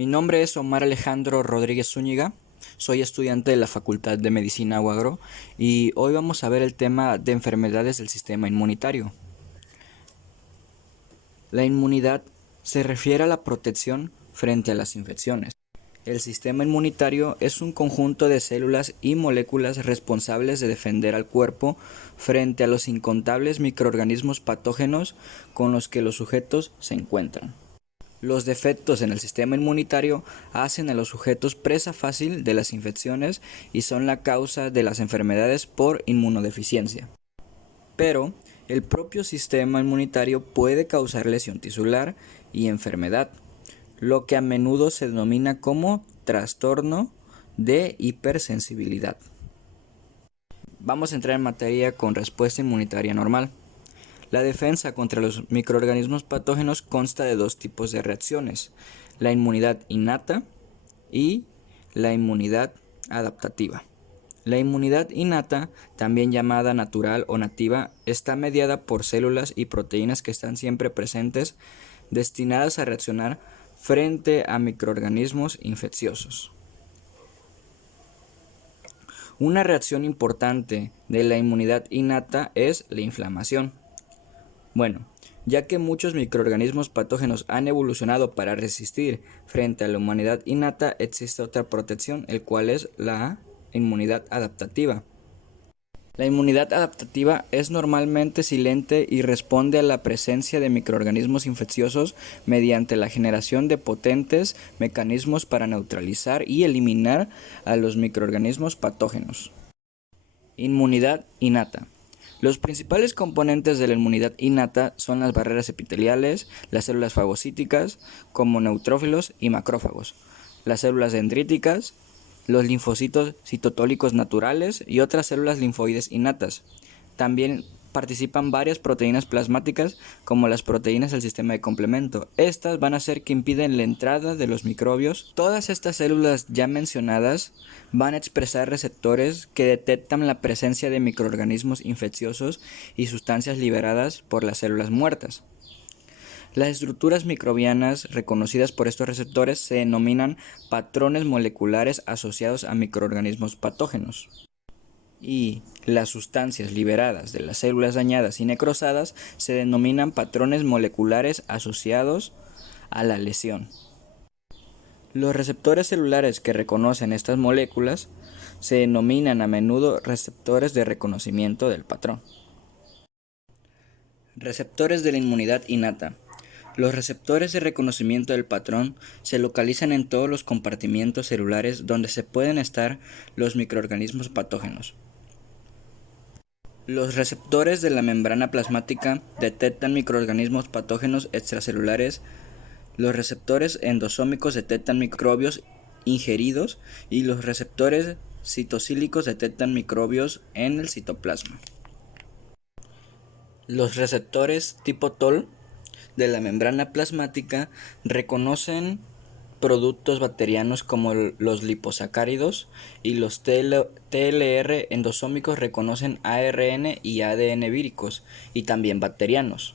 Mi nombre es Omar Alejandro Rodríguez Zúñiga, soy estudiante de la Facultad de Medicina UAGRO y hoy vamos a ver el tema de enfermedades del sistema inmunitario. La inmunidad se refiere a la protección frente a las infecciones. El sistema inmunitario es un conjunto de células y moléculas responsables de defender al cuerpo frente a los incontables microorganismos patógenos con los que los sujetos se encuentran. Los defectos en el sistema inmunitario hacen a los sujetos presa fácil de las infecciones y son la causa de las enfermedades por inmunodeficiencia. Pero el propio sistema inmunitario puede causar lesión tisular y enfermedad, lo que a menudo se denomina como trastorno de hipersensibilidad. Vamos a entrar en materia con respuesta inmunitaria normal. La defensa contra los microorganismos patógenos consta de dos tipos de reacciones: la inmunidad innata y la inmunidad adaptativa. La inmunidad innata, también llamada natural o nativa, está mediada por células y proteínas que están siempre presentes, destinadas a reaccionar frente a microorganismos infecciosos. Una reacción importante de la inmunidad innata es la inflamación. Bueno, ya que muchos microorganismos patógenos han evolucionado para resistir frente a la inmunidad innata, existe otra protección, el cual es la inmunidad adaptativa. La inmunidad adaptativa es normalmente silente y responde a la presencia de microorganismos infecciosos mediante la generación de potentes mecanismos para neutralizar y eliminar a los microorganismos patógenos. Inmunidad innata. Los principales componentes de la inmunidad innata son las barreras epiteliales, las células fagocíticas, como neutrófilos y macrófagos, las células dendríticas, los linfocitos citotólicos naturales y otras células linfoides innatas. También participan varias proteínas plasmáticas, como las proteínas del sistema de complemento. Estas van a ser que impiden la entrada de los microbios. Todas estas células ya mencionadas van a expresar receptores que detectan la presencia de microorganismos infecciosos y sustancias liberadas por las células muertas. Las estructuras microbianas reconocidas por estos receptores se denominan patrones moleculares asociados a microorganismos patógenos. Y las sustancias liberadas de las células dañadas y necrosadas se denominan patrones moleculares asociados a la lesión. Los receptores celulares que reconocen estas moléculas se denominan a menudo receptores de reconocimiento del patrón. Receptores de la inmunidad innata. Los receptores de reconocimiento del patrón se localizan en todos los compartimientos celulares donde se pueden estar los microorganismos patógenos. Los receptores de la membrana plasmática detectan microorganismos patógenos extracelulares. Los receptores endosómicos detectan microbios ingeridos y los receptores citocílicos detectan microbios en el citoplasma. Los receptores tipo TOL de la membrana plasmática reconocen productos bacterianos como los liposacáridos y los TLR endosómicos reconocen ARN y ADN víricos y también bacterianos.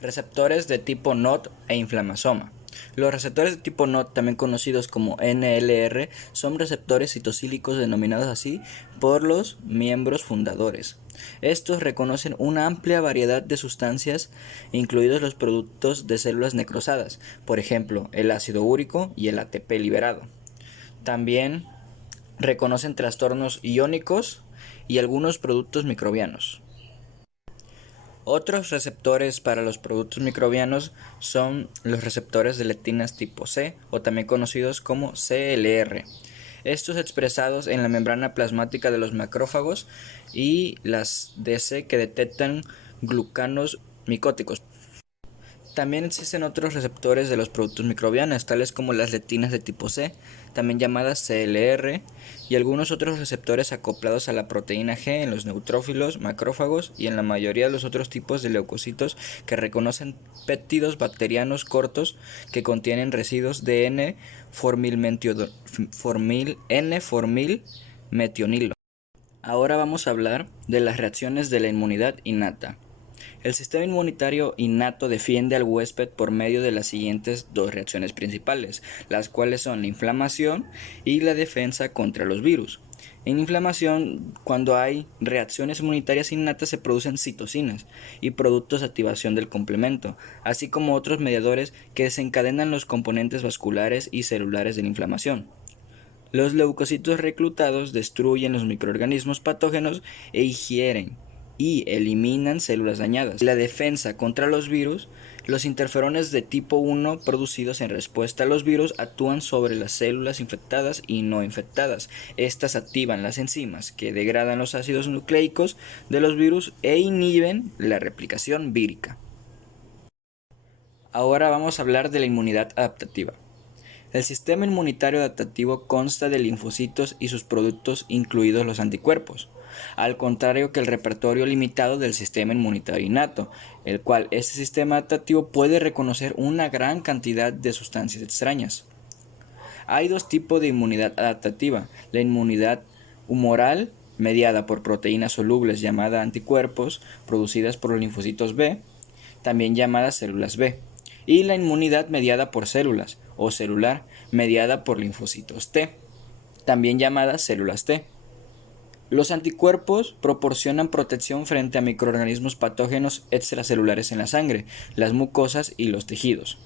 Receptores de tipo NOD e inflammasoma. Los receptores de tipo NOD, también conocidos como NLR, son receptores citocílicos denominados así por los miembros fundadores. Estos reconocen una amplia variedad de sustancias, incluidos los productos de células necrosadas, por ejemplo, el ácido úrico y el ATP liberado. También reconocen trastornos iónicos y algunos productos microbianos. Otros receptores para los productos microbianos son los receptores de lectinas tipo C, o también conocidos como CLR. Estos expresados en la membrana plasmática de los macrófagos, y las DC que detectan glucanos micóticos. También existen otros receptores de los productos microbianos, tales como las lectinas de tipo C, también llamadas CLR, y algunos otros receptores acoplados a la proteína G en los neutrófilos, macrófagos y en la mayoría de los otros tipos de leucocitos que reconocen péptidos bacterianos cortos que contienen residuos de N-formilmetionilo. Ahora vamos a hablar de las reacciones de la inmunidad innata. El sistema inmunitario innato defiende al huésped por medio de las siguientes dos reacciones principales, las cuales son la inflamación y la defensa contra los virus. En inflamación, cuando hay reacciones inmunitarias innatas, se producen citocinas y productos de activación del complemento, así como otros mediadores que desencadenan los componentes vasculares y celulares de la inflamación. Los leucocitos reclutados destruyen los microorganismos patógenos e ingieren y eliminan células dañadas. La defensa contra los virus, los interferones de tipo 1 producidos en respuesta a los virus actúan sobre las células infectadas y no infectadas. Estas activan las enzimas que degradan los ácidos nucleicos de los virus e inhiben la replicación vírica. Ahora vamos a hablar de la inmunidad adaptativa. El sistema inmunitario adaptativo consta de linfocitos y sus productos, incluidos los anticuerpos, al contrario que el repertorio limitado del sistema inmunitario innato, el cual este sistema adaptativo puede reconocer una gran cantidad de sustancias extrañas. Hay dos tipos de inmunidad adaptativa: la inmunidad humoral, mediada por proteínas solubles llamadas anticuerpos, producidas por los linfocitos B, también llamadas células B, y la inmunidad mediada por células, o celular, mediada por linfocitos T, también llamadas células T. Los anticuerpos proporcionan protección frente a microorganismos patógenos extracelulares en la sangre, las mucosas y los tejidos.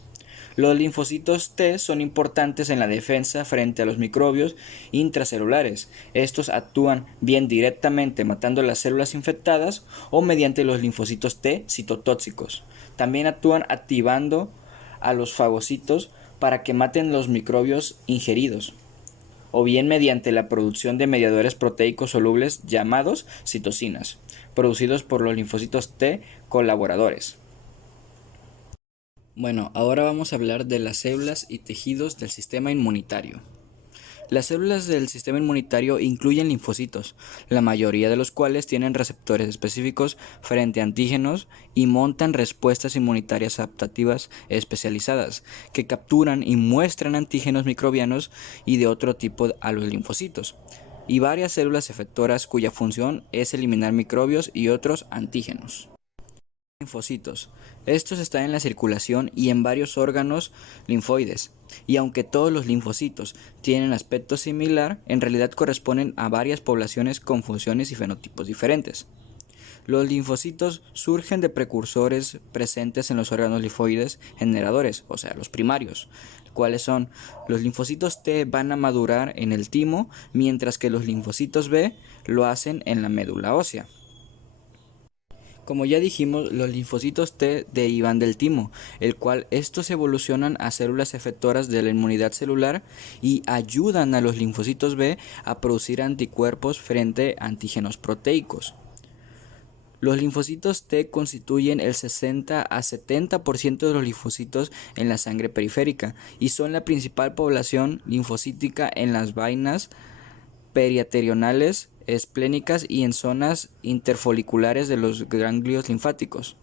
Los linfocitos T son importantes en la defensa frente a los microbios intracelulares. Estos actúan bien directamente matando las células infectadas o mediante los linfocitos T citotóxicos. También actúan activando a los fagocitos para que maten los microbios ingeridos, o bien mediante la producción de mediadores proteicos solubles llamados citocinas, producidos por los linfocitos T colaboradores. Bueno, ahora vamos a hablar de las células y tejidos del sistema inmunitario. Las células del sistema inmunitario incluyen linfocitos, la mayoría de los cuales tienen receptores específicos frente a antígenos y montan respuestas inmunitarias adaptativas especializadas que capturan y muestran antígenos microbianos y de otro tipo a los linfocitos, y varias células efectoras cuya función es eliminar microbios y otros antígenos. Linfocitos. Estos están en la circulación y en varios órganos linfoides, y aunque todos los linfocitos tienen aspecto similar, en realidad corresponden a varias poblaciones con funciones y fenotipos diferentes. Los linfocitos surgen de precursores presentes en los órganos linfoides generadores, o sea, los primarios, cuáles son: los linfocitos T van a madurar en el timo, mientras que los linfocitos B lo hacen en la médula ósea. Como ya dijimos, los linfocitos T derivan del timo, el cual estos evolucionan a células efectoras de la inmunidad celular y ayudan a los linfocitos B a producir anticuerpos frente a antígenos proteicos. Los linfocitos T constituyen el 60 a 70% de los linfocitos en la sangre periférica y son la principal población linfocítica en las vainas periarteriales, esplénicas y en zonas interfoliculares de los ganglios linfáticos.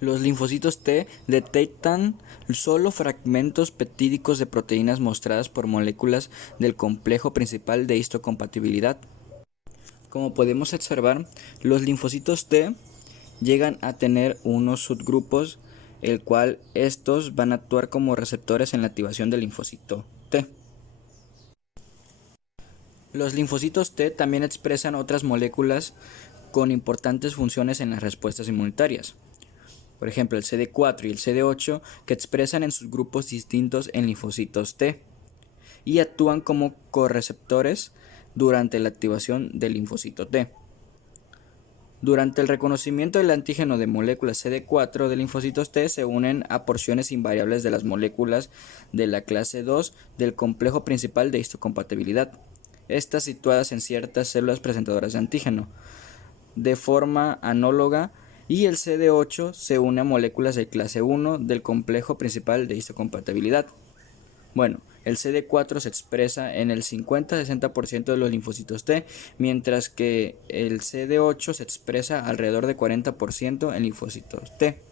Los linfocitos T detectan solo fragmentos peptídicos de proteínas mostradas por moléculas del complejo principal de histocompatibilidad. Como podemos observar, los linfocitos T llegan a tener unos subgrupos, el cual estos van a actuar como receptores en la activación del linfocito T. Los linfocitos T también expresan otras moléculas con importantes funciones en las respuestas inmunitarias. Por ejemplo, el CD4 y el CD8, que expresan en sus grupos distintos en linfocitos T y actúan como correceptores durante la activación del linfocito T. Durante el reconocimiento del antígeno de moléculas CD4 de linfocitos T se unen a porciones invariables de las moléculas de la clase 2 del complejo principal de histocompatibilidad, estas situadas en ciertas células presentadoras de antígeno, de forma análoga, y el CD8 se une a moléculas de clase 1 del complejo principal de histocompatibilidad. Bueno, el CD4 se expresa en el 50-60% de los linfocitos T, mientras que el CD8 se expresa alrededor de 40% en linfocitos T.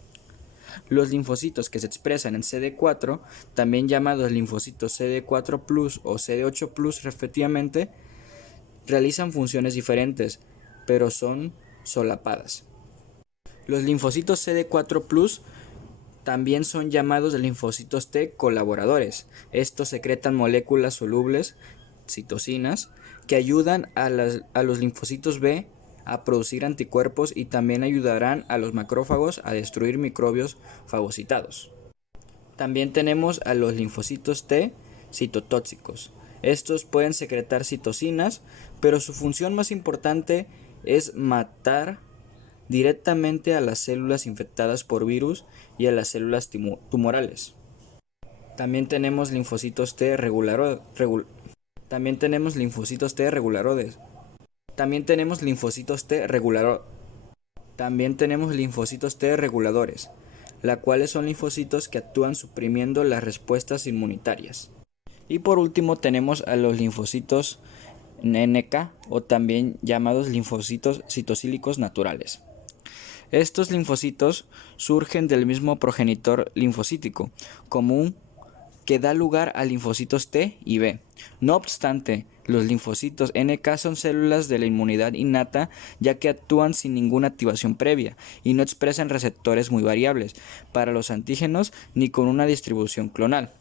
Los linfocitos que se expresan en CD4, también llamados linfocitos CD4+ o CD8+ respectivamente, realizan funciones diferentes, pero son solapadas. Los linfocitos CD4+ también son llamados linfocitos T colaboradores. Estos secretan moléculas solubles, citocinas, que ayudan a los linfocitos B a producir anticuerpos y también ayudarán a los macrófagos a destruir microbios fagocitados. También tenemos a los linfocitos T citotóxicos. Estos pueden secretar citocinas, pero su función más importante es matar directamente a las células infectadas por virus y a las células tumorales. También tenemos linfocitos T reguladores. También tenemos linfocitos T reguladores. También tenemos linfocitos T reguladores, las cuales son linfocitos que actúan suprimiendo las respuestas inmunitarias. Y por último tenemos a los linfocitos NK, o también llamados linfocitos citocílicos naturales. Estos linfocitos surgen del mismo progenitor linfocítico común que da lugar a linfocitos T y B. No obstante, los linfocitos NK son células de la inmunidad innata, ya que actúan sin ninguna activación previa y no expresan receptores muy variables para los antígenos ni con una distribución clonal.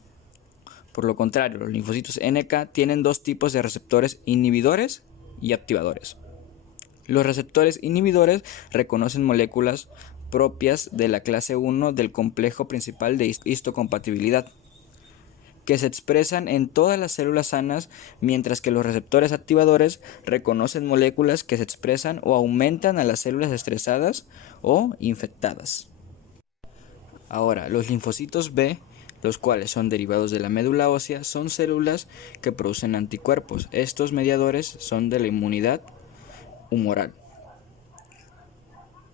Por lo contrario, los linfocitos NK tienen dos tipos de receptores: inhibidores y activadores. Los receptores inhibidores reconocen moléculas propias de la clase 1 del complejo principal de histocompatibilidad, que se expresan en todas las células sanas, mientras que los receptores activadores reconocen moléculas que se expresan o aumentan a las células estresadas o infectadas. Ahora, los linfocitos B, los cuales son derivados de la médula ósea, son células que producen anticuerpos. Estos mediadores son de la inmunidad humoral.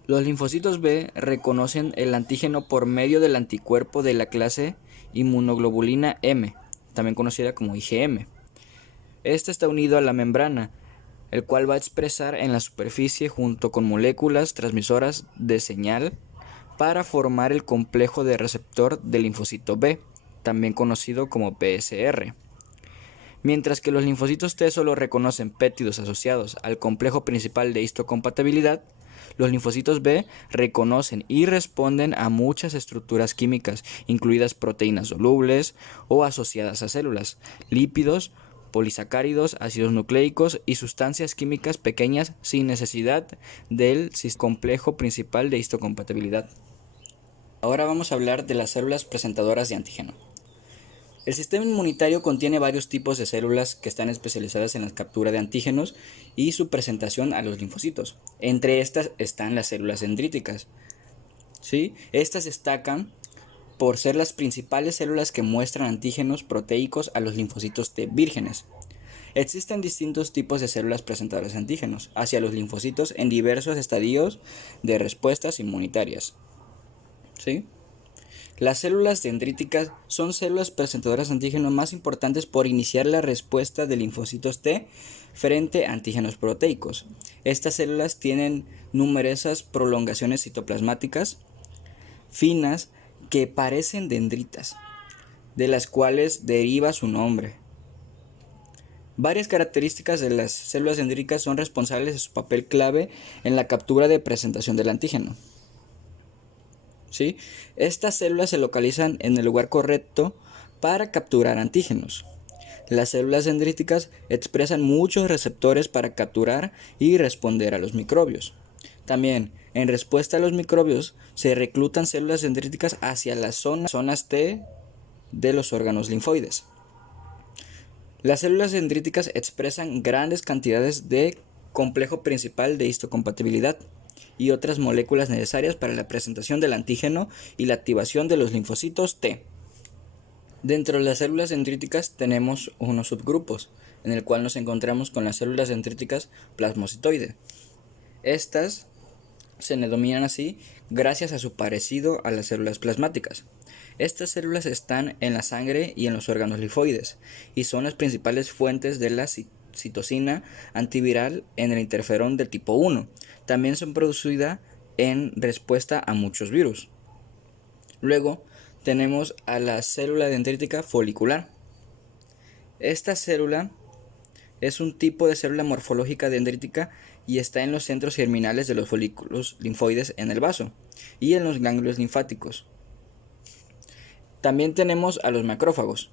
Los linfocitos B reconocen el antígeno por medio del anticuerpo de la clase inmunoglobulina M, también conocida como IgM. Este está unido a la membrana, el cual va a expresar en la superficie junto con moléculas transmisoras de señal para formar el complejo de receptor del linfocito B, también conocido como PSR. Mientras que los linfocitos T solo reconocen péptidos asociados al complejo principal de histocompatibilidad, los linfocitos B reconocen y responden a muchas estructuras químicas, incluidas proteínas solubles o asociadas a células, lípidos, polisacáridos, ácidos nucleicos y sustancias químicas pequeñas sin necesidad del complejo principal de histocompatibilidad. Ahora vamos a hablar de las células presentadoras de antígeno. El sistema inmunitario contiene varios tipos de células que están especializadas en la captura de antígenos y su presentación a los linfocitos. Entre estas están las células dendríticas. ¿Sí? Estas destacan por ser las principales células que muestran antígenos proteicos a los linfocitos T vírgenes. Existen distintos tipos de células presentadoras de antígenos hacia los linfocitos en diversos estadios de respuestas inmunitarias. ¿Sí? Las células dendríticas son células presentadoras de antígenos más importantes por iniciar la respuesta de linfocitos T frente a antígenos proteicos. Estas células tienen numerosas prolongaciones citoplasmáticas finas que parecen dendritas, de las cuales deriva su nombre. Varias características de las células dendríticas son responsables de su papel clave en la captura de presentación del antígeno. ¿Sí? Estas células se localizan en el lugar correcto para capturar antígenos. Las células dendríticas expresan muchos receptores para capturar y responder a los microbios. También, en respuesta a los microbios, se reclutan células dendríticas hacia las zonas T de los órganos linfoides. Las células dendríticas expresan grandes cantidades de complejo principal de histocompatibilidad y otras moléculas necesarias para la presentación del antígeno y la activación de los linfocitos T. Dentro de las células dendríticas tenemos unos subgrupos, en el cual nos encontramos con las células dendríticas plasmocitoides. Estas se denominan así gracias a su parecido a las células plasmáticas. Estas células están en la sangre y en los órganos linfoides y son las principales fuentes de la citocina antiviral en el interferón del tipo 1. También son producidas en respuesta a muchos virus. Luego tenemos a la célula dendrítica folicular. Esta célula es un tipo de célula morfológica dendrítica y está en los centros germinales de los folículos linfoides en el vaso y en los ganglios linfáticos. También tenemos a los macrófagos.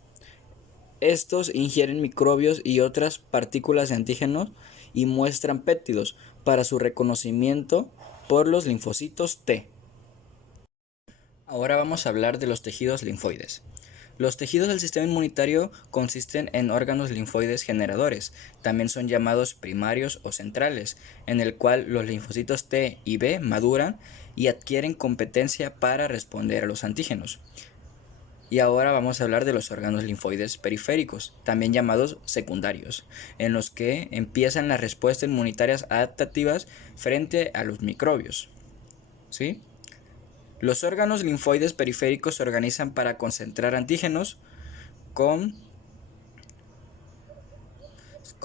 Estos ingieren microbios y otras partículas de antígenos y muestran péptidos para su reconocimiento por los linfocitos T. Ahora vamos a hablar de los tejidos linfoides. Los tejidos del sistema inmunitario consisten en órganos linfoides generadores, también son llamados primarios o centrales, en el cual los linfocitos T y B maduran y adquieren competencia para responder a los antígenos. Y ahora vamos a hablar de los órganos linfoides periféricos, también llamados secundarios, en los que empiezan las respuestas inmunitarias adaptativas frente a los microbios. ¿Sí? Los órganos linfoides periféricos se organizan para concentrar antígenos con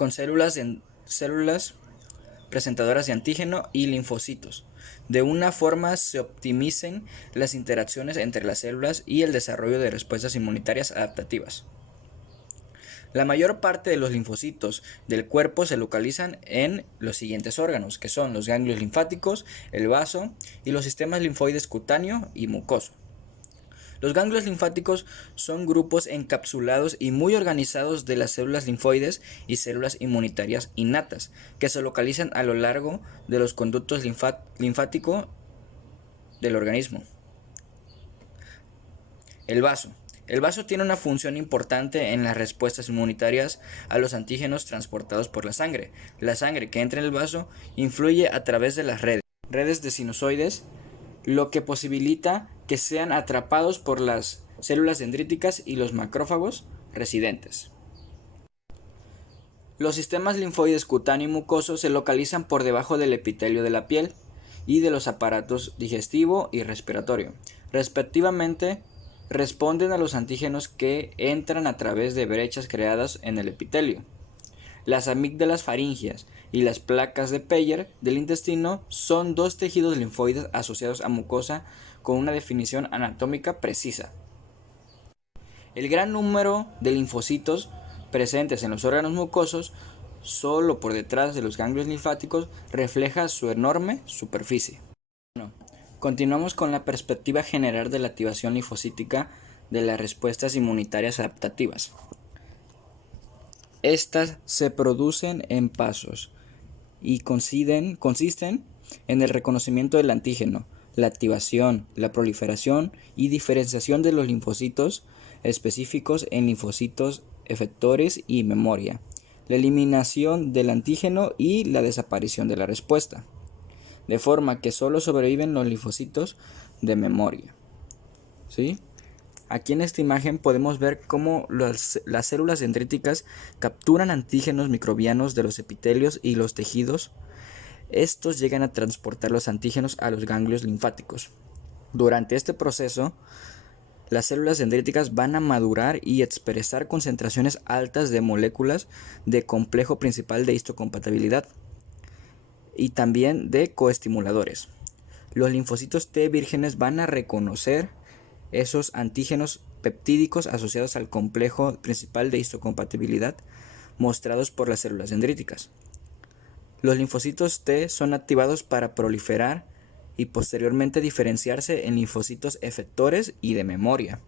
células presentadoras de antígeno y linfocitos. De una forma se optimicen las interacciones entre las células y el desarrollo de respuestas inmunitarias adaptativas. La mayor parte de los linfocitos del cuerpo se localizan en los siguientes órganos, que son los ganglios linfáticos, el vaso y los sistemas linfoides cutáneo y mucoso. Los ganglios linfáticos son grupos encapsulados y muy organizados de las células linfoides y células inmunitarias innatas, que se localizan a lo largo de los conductos linfáticos del organismo. El vaso. El vaso tiene una función importante en las respuestas inmunitarias a los antígenos transportados por la sangre. La sangre que entra en el vaso influye a través de las redes de sinusoides, lo que posibilita que sean atrapados por las células dendríticas y los macrófagos residentes. Los sistemas linfoides cutáneo y mucoso se localizan por debajo del epitelio de la piel y de los aparatos digestivo y respiratorio. Respectivamente, responden a los antígenos que entran a través de brechas creadas en el epitelio. Las amígdalas faringias y las placas de Peyer del intestino son dos tejidos linfoides asociados a mucosa con una definición anatómica precisa. El gran número de linfocitos presentes en los órganos mucosos, solo por detrás de los ganglios linfáticos, refleja su enorme superficie. Continuamos con la perspectiva general de la activación linfocítica de las respuestas inmunitarias adaptativas. Estas se producen en pasos y consisten en el reconocimiento del antígeno, la activación, la proliferación y diferenciación de los linfocitos específicos en linfocitos efectores y memoria, la eliminación del antígeno y la desaparición de la respuesta, de forma que solo sobreviven los linfocitos de memoria. ¿Sí? Aquí en esta imagen podemos ver cómo las células dendríticas capturan antígenos microbianos de los epitelios y los tejidos. Estos llegan a transportar los antígenos a los ganglios linfáticos. Durante este proceso, las células dendríticas van a madurar y expresar concentraciones altas de moléculas de complejo principal de histocompatibilidad y también de coestimuladores. Los linfocitos T vírgenes van a reconocer esos antígenos peptídicos asociados al complejo principal de histocompatibilidad mostrados por las células dendríticas. Los linfocitos T son activados para proliferar y posteriormente diferenciarse en linfocitos efectores y de memoria.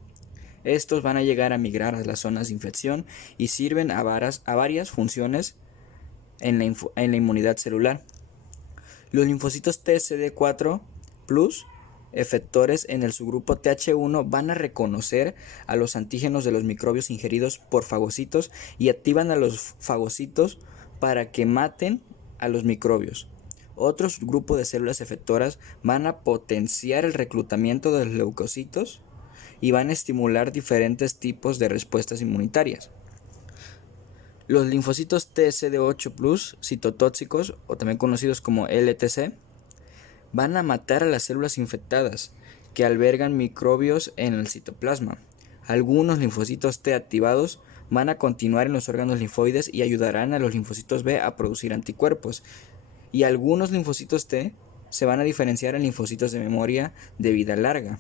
Estos van a llegar a migrar a las zonas de infección y sirven a varias funciones en la inmunidad celular. Los linfocitos TCD4+ efectores en el subgrupo Th1 van a reconocer a los antígenos de los microbios ingeridos por fagocitos y activan a los fagocitos para que maten a los microbios. Otro subgrupo de células efectoras van a potenciar el reclutamiento de los leucocitos y van a estimular diferentes tipos de respuestas inmunitarias. Los linfocitos TCD8+ citotóxicos, o también conocidos como LTC, van a matar a las células infectadas que albergan microbios en el citoplasma. Algunos linfocitos T activados van a continuar en los órganos linfoides y ayudarán a los linfocitos B a producir anticuerpos. Y algunos linfocitos T se van a diferenciar en linfocitos de memoria de vida larga.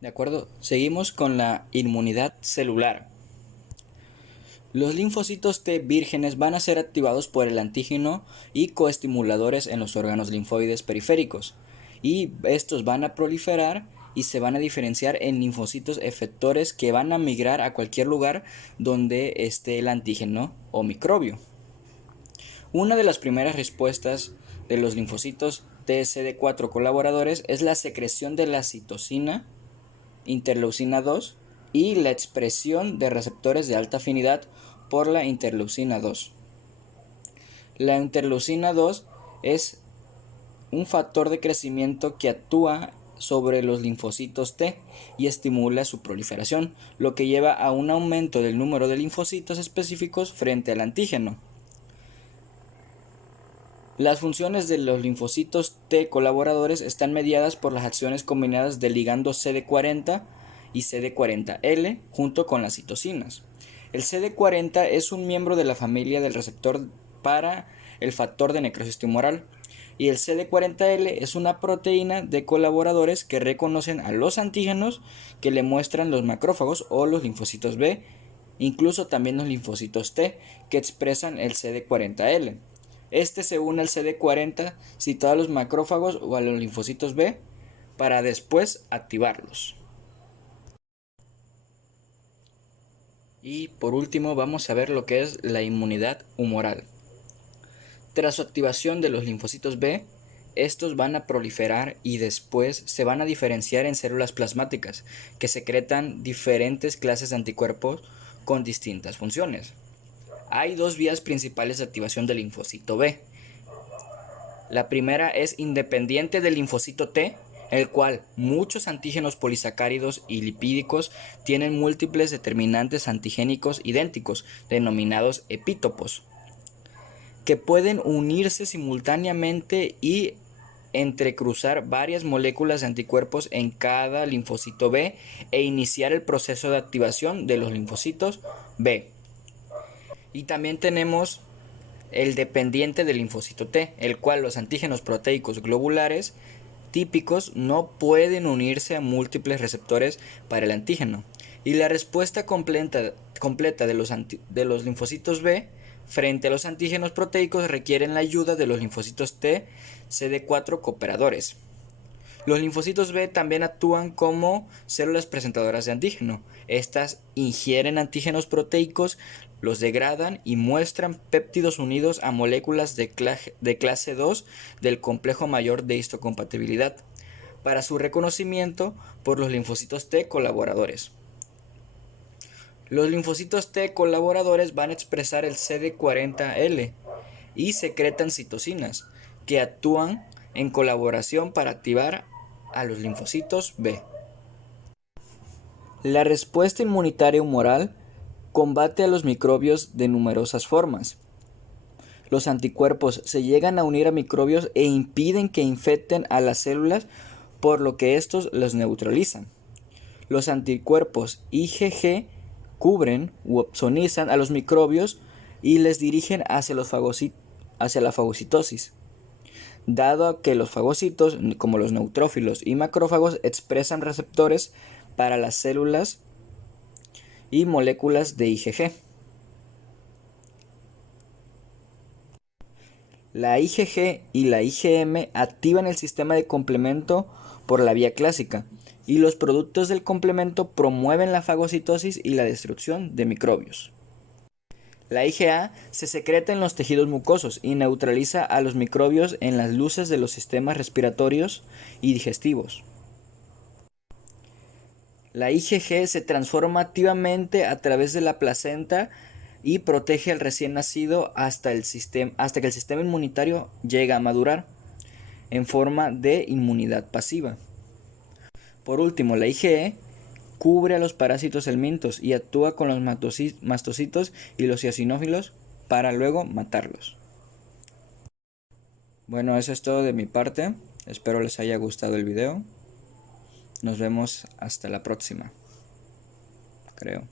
De acuerdo, seguimos con la inmunidad celular. Los linfocitos T vírgenes van a ser activados por el antígeno y coestimuladores en los órganos linfoides periféricos, y estos van a proliferar y se van a diferenciar en linfocitos efectores que van a migrar a cualquier lugar donde esté el antígeno o microbio. Una de las primeras respuestas de los linfocitos TCD4 colaboradores es la secreción de la citosina, interleucina 2 y la expresión de receptores de alta afinidad por la interleucina 2. La interleucina 2 es un factor de crecimiento que actúa sobre los linfocitos T y estimula su proliferación, lo que lleva a un aumento del número de linfocitos específicos frente al antígeno. Las funciones de los linfocitos T colaboradores están mediadas por las acciones combinadas del ligando CD40 y CD40L junto con las citocinas. El CD40 es un miembro de la familia del receptor para el factor de necrosis tumoral y el CD40L es una proteína de colaboradores que reconocen a los antígenos que le muestran los macrófagos o los linfocitos B, incluso también los linfocitos T que expresan el CD40L. Este se une al CD40 citado a los macrófagos o a los linfocitos B para después activarlos. Y por último vamos a ver lo que es la inmunidad humoral. Tras su activación de los linfocitos B, estos van a proliferar y después se van a diferenciar en células plasmáticas que secretan diferentes clases de anticuerpos con distintas funciones. Hay dos vías principales de activación del linfocito B. La primera es independiente del linfocito T, el cual muchos antígenos polisacáridos y lipídicos tienen múltiples determinantes antigénicos idénticos, denominados epítopos, que pueden unirse simultáneamente y entrecruzar varias moléculas de anticuerpos en cada linfocito B e iniciar el proceso de activación de los linfocitos B. Y también tenemos el dependiente del linfocito T, el cual los antígenos proteicos globulares típicos no pueden unirse a múltiples receptores para el antígeno. Y la respuesta completa de los linfocitos B frente a los antígenos proteicos requieren la ayuda de los linfocitos T CD4 cooperadores. Los linfocitos B también actúan como células presentadoras de antígeno. Estas ingieren antígenos proteicos, los degradan y muestran péptidos unidos a moléculas de clase 2 del complejo mayor de histocompatibilidad para su reconocimiento por los linfocitos T colaboradores. Los linfocitos T colaboradores van a expresar el CD40L y secretan citocinas que actúan en colaboración para activar a los linfocitos B. La respuesta inmunitaria humoral combate a los microbios de numerosas formas. Los anticuerpos se llegan a unir a microbios e impiden que infecten a las células, por lo que estos los neutralizan. Los anticuerpos IgG cubren u opsonizan a los microbios y les dirigen hacia la fagocitosis. Dado que los fagocitos, como los neutrófilos y macrófagos, expresan receptores para las células y moléculas de IgG. La IgG y la IgM activan el sistema de complemento por la vía clásica, y los productos del complemento promueven la fagocitosis y la destrucción de microbios. La IgA se secreta en los tejidos mucosos y neutraliza a los microbios en las luces de los sistemas respiratorios y digestivos. La IgG se transforma activamente a través de la placenta y protege al recién nacido hasta que el sistema inmunitario llega a madurar en forma de inmunidad pasiva. Por último, la IgE cubre a los parásitos helmintos y actúa con los mastocitos y los eosinófilos para luego matarlos. Bueno, eso es todo de mi parte. Espero les haya gustado el video. Nos vemos hasta la próxima, creo.